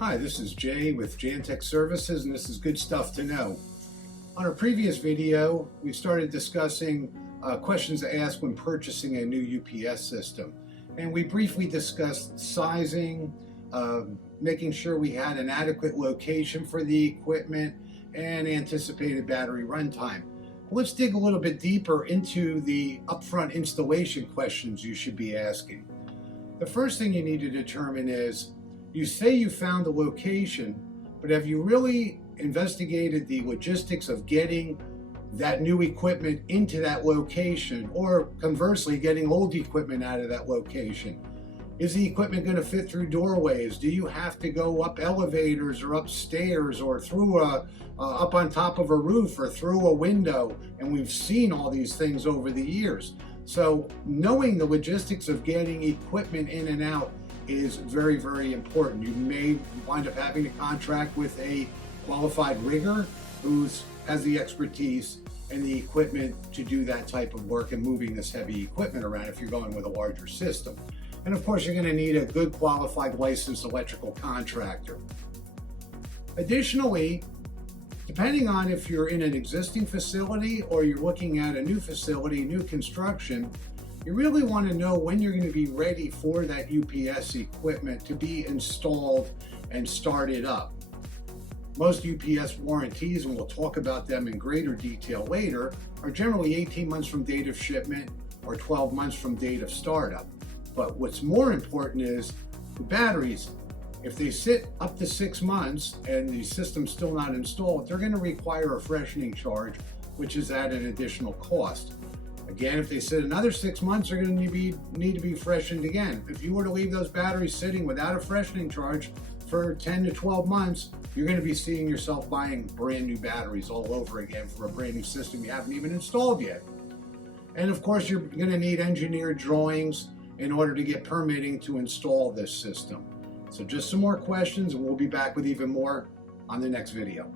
Hi, this is Jay with Jantech Services, and this is good stuff to know. On our previous video, we started discussing questions to ask when purchasing a new UPS system. And we briefly discussed sizing, making sure we had an adequate location for the equipment, and anticipated battery runtime. Let's dig a little bit deeper into the upfront installation questions you should be asking. The first thing you need to determine is, you say you found a location, but have you really investigated the logistics of getting that new equipment into that location, or conversely, getting old equipment out of that location? Is the equipment going to fit through doorways? Do you have to go up elevators or upstairs or through up on top of a roof or through a window? And we've seen all these things over the years. So knowing the logistics of getting equipment in and out is very, very important. You may wind up having to contract with a qualified rigger who has the expertise and the equipment to do that type of work and moving this heavy equipment around if you're going with a larger system. And of course, you're going to need a good qualified licensed electrical contractor. Additionally, depending on if you're in an existing facility or you're looking at a new facility, new construction, you really want to know when you're going to be ready for that UPS equipment to be installed and started up. Most UPS warranties, and we'll talk about them in greater detail later, are generally 18 months from date of shipment or 12 months from date of startup. But what's more important is the batteries. If they sit up to 6 months and the system's still not installed, they're going to require a freshening charge, which is at an additional cost. Again, if they sit another 6 months, they're going to need to be freshened again. If you were to leave those batteries sitting without a freshening charge for 10 to 12 months, you're going to be seeing yourself buying brand new batteries all over again for a brand new system you haven't even installed yet. And of course, you're going to need engineered drawings in order to get permitting to install this system. So just some more questions, and we'll be back with even more on the next video.